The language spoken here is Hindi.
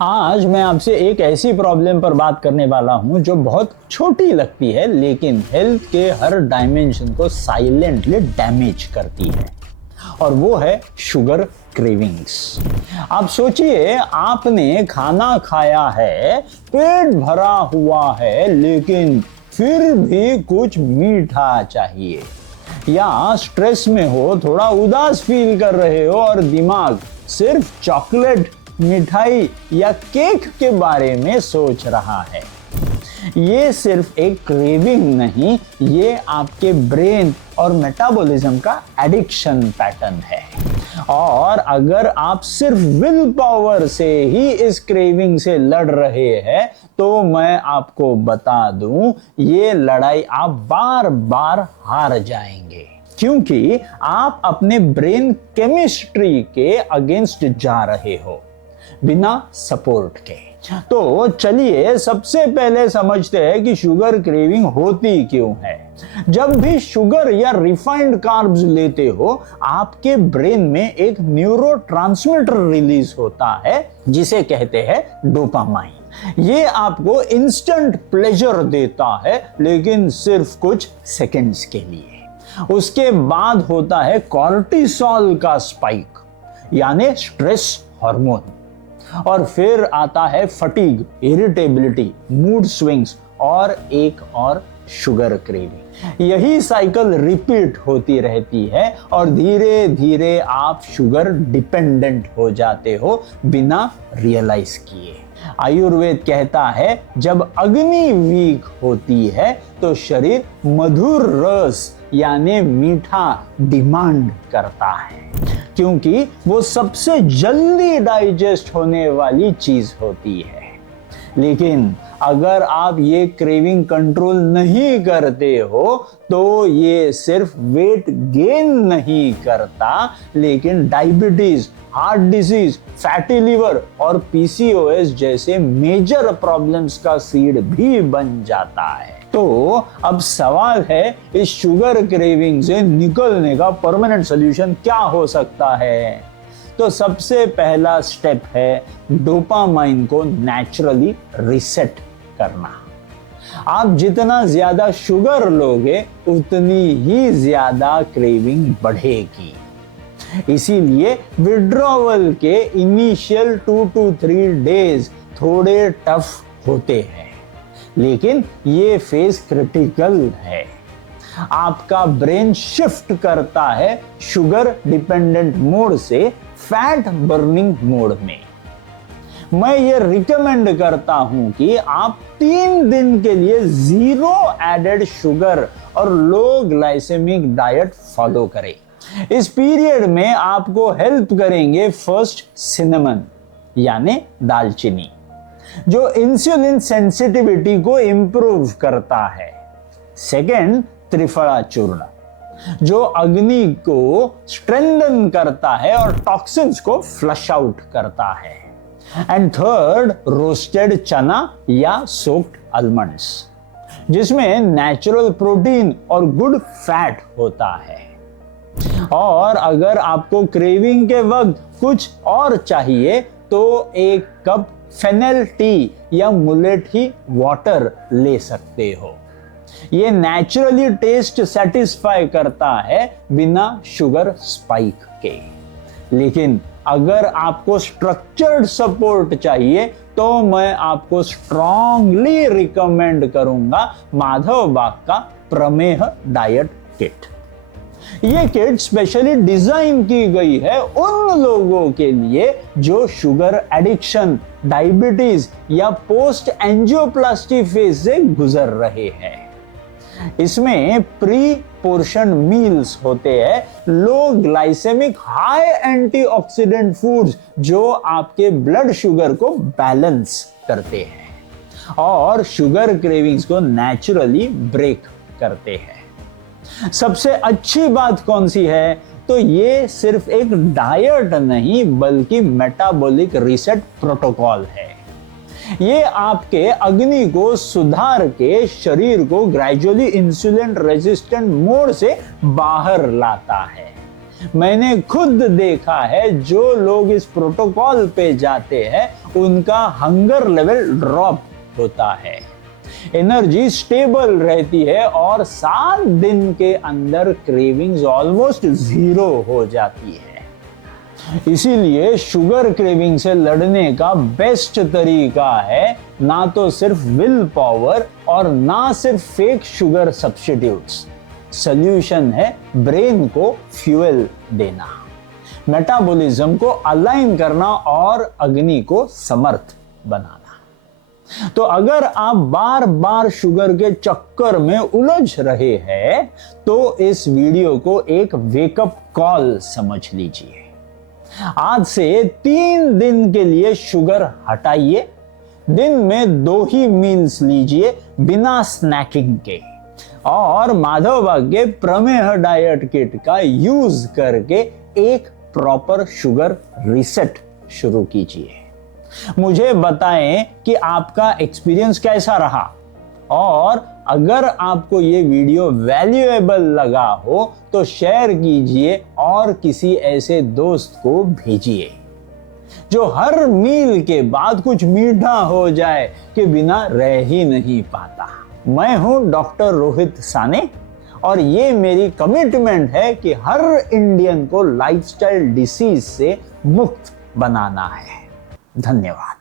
आज मैं आपसे एक ऐसी प्रॉब्लम पर बात करने वाला हूं जो बहुत छोटी लगती है लेकिन हेल्थ के हर डायमेंशन को साइलेंटली डैमेज करती है और वो है शुगर क्रेविंग्स। आप सोचिए, आपने खाना खाया है, पेट भरा हुआ है, लेकिन फिर भी कुछ मीठा चाहिए, या स्ट्रेस में हो, थोड़ा उदास फील कर रहे हो और दिमाग सिर्फ चॉकलेट, मिठाई या केक के बारे में सोच रहा है। ये सिर्फ एक क्रेविंग नहीं, ये आपके ब्रेन और मेटाबॉलिज्म का एडिक्शन पैटर्न है। और अगर आप सिर्फ विल पावर से ही इस क्रेविंग से लड़ रहे हैं तो मैं आपको बता दूं, ये लड़ाई आप बार बार हार जाएंगे, क्योंकि आप अपने ब्रेन केमिस्ट्री के अगेंस्ट जा रहे हो बिना सपोर्ट के। तो चलिए सबसे पहले समझते हैं कि शुगर क्रेविंग होती क्यों है। जब भी शुगर या रिफाइंड कार्ब्स लेते हो, आपके ब्रेन में एक न्यूरोट्रांसमीटर रिलीज होता है जिसे कहते हैं डोपामाइन। ये आपको इंस्टेंट प्लेजर देता है, लेकिन सिर्फ कुछ सेकंड्स के लिए। उसके बाद होता है कॉर्टिसोल का स्पाइक, यानी स्ट्रेस हार्मोन, और फिर आता है फटीग, इरिटेबिलिटी, मूड स्विंग्स और एक और शुगर क्रेविंग। यही साइकिल रिपीट होती रहती है और धीरे धीरे आप शुगर डिपेंडेंट हो जाते हो बिना रियलाइज किए। आयुर्वेद कहता है, जब अग्नि वीक होती है तो शरीर मधुर रस यानी मीठा डिमांड करता है, क्योंकि वो सबसे जल्दी डाइजेस्ट होने वाली चीज होती है। लेकिन अगर आप ये क्रेविंग कंट्रोल नहीं करते हो तो ये सिर्फ वेट गेन नहीं करता, लेकिन diabetes, heart disease, fatty liver और पीसीओएस जैसे मेजर प्रॉब्लम्स का सीड भी बन जाता है। तो अब सवाल है, इस शुगर क्रेविंग से निकलने का परमानेंट सॉल्यूशन क्या हो सकता है? तो सबसे पहला स्टेप है डोपामाइन को नेचुरली रीसेट करना। आप जितना ज्यादा शुगर लोगे उतनी ही ज्यादा क्रेविंग बढ़ेगी। इसीलिए विड्रॉवल के इनिशियल 2 to 3 डेज थोड़े टफ होते हैं, लेकिन ये फेज क्रिटिकल है। आपका ब्रेन शिफ्ट करता है शुगर डिपेंडेंट मोड से फैट बर्निंग मोड में। मैं ये रिकमेंड करता हूं कि आप 3 दिन के लिए 0 एडेड शुगर और लो ग्लाइसेमिक डाइट फॉलो करें। इस पीरियड में आपको हेल्प करेंगे फर्स्ट सिनेमन यानी दालचीनी, जो इंसुलिन सेंसिटिविटी को इंप्रूव करता है। सेकंड त्रिफला चूर्ण, जो अग्नि को स्ट्रेंथन करता है और टॉक्सिन्स को फ्लश आउट करता है। एंड थर्ड रोस्टेड चना या सोक्ड आलमंड्स, जिसमें नेचुरल प्रोटीन और गुड फैट होता है। और अगर आपको क्रेविंग के वक्त कुछ और चाहिए तो 1 कप फेनेल टी या मुलेठी वाटर ले सकते हो। ये नेचुरली टेस्ट सेटिस्फाई करता है बिना शुगर स्पाइक के। लेकिन अगर आपको स्ट्रक्चर्ड सपोर्ट चाहिए तो मैं आपको स्ट्रांगली रिकमेंड करूंगा माधव बाग का प्रमेह डाइट किट। ये किट स्पेशली डिजाइन की गई है उन लोगों के लिए जो शुगर एडिक्शन, डायबिटीज या पोस्ट एंजियोप्लास्टी फेज से गुजर रहे हैं। इसमें प्री पोर्शन मील्स होते हैं, लो ग्लाइसेमिक, हाई एंटीऑक्सीडेंट फूड्स जो आपके ब्लड शुगर को बैलेंस करते हैं और शुगर क्रेविंग्स को नेचुरली ब्रेक करते हैं। सबसे अच्छी बात कौन सी है? तो ये सिर्फ एक डाइट नहीं बल्कि मेटाबॉलिक रीसेट प्रोटोकॉल है। ये आपके अग्नि को सुधार के शरीर को ग्रेजुअली इंसुलिन रेजिस्टेंट मोड से बाहर लाता है। मैंने खुद देखा है जो लोग इस प्रोटोकॉल पे जाते हैं उनका हंगर लेवल ड्रॉप होता है, एनर्जी स्टेबल रहती है और 7 दिन के अंदर क्रेविंग्स ऑलमोस्ट 0 हो जाती है। इसीलिए शुगर क्रेविंग से लड़ने का बेस्ट तरीका है ना तो सिर्फ विल पावर और ना सिर्फ फेक शुगर सब्स्टिट्यूट्स। सॉल्यूशन है ब्रेन को फ्यूल देना, मेटाबॉलिज्म को अलाइन करना और अग्नि को समर्थ बनाना। तो अगर आप बार बार शुगर के चक्कर में उलझ रहे हैं तो इस वीडियो को एक वेकअप कॉल समझ लीजिए। आज से 3 दिन के लिए शुगर हटाइए, दिन में 2 ही मील्स लीजिए बिना स्नैकिंग के, और माधव भाग्य प्रमेह डाइट किट का यूज करके एक प्रॉपर शुगर रीसेट शुरू कीजिए। मुझे बताएं कि आपका एक्सपीरियंस कैसा रहा, और अगर आपको ये वीडियो वैल्यूएबल लगा हो तो शेयर कीजिए और किसी ऐसे दोस्त को भेजिए जो हर मील के बाद कुछ मीठा हो जाए के बिना रह ही नहीं पाता। मैं हूं डॉक्टर रोहित साने और ये मेरी कमिटमेंट है कि हर इंडियन को लाइफस्टाइल डिसीज से मुक्त बनाना है। धन्यवाद।